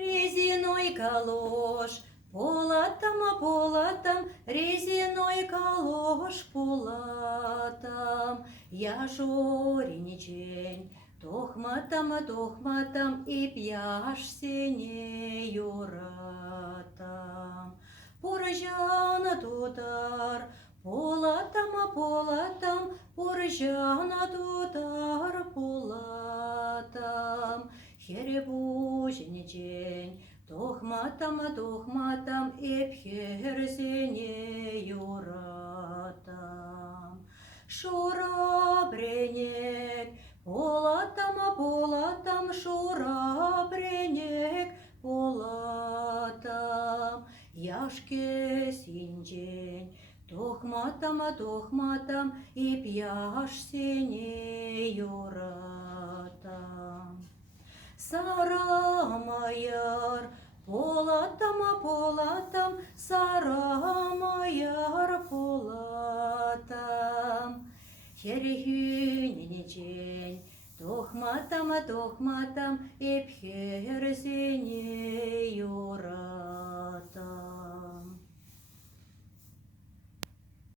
Резиной калош, полатам, резиной калош полатам. Я жореничень, тохматам, и пьяш синею ратам. Поржана тутар, полатам, поржана тутар полатам. Херебужничень, тохматам, и пхерзенею ратам. Шурабренек, полатам, шурабренек, полатам. Яшке синчень, тохматам, и пьяш синею ратам. Сарамаяр, полатам, сарамаяр, полатам. Херехюненечень, тохматам, и пхерзене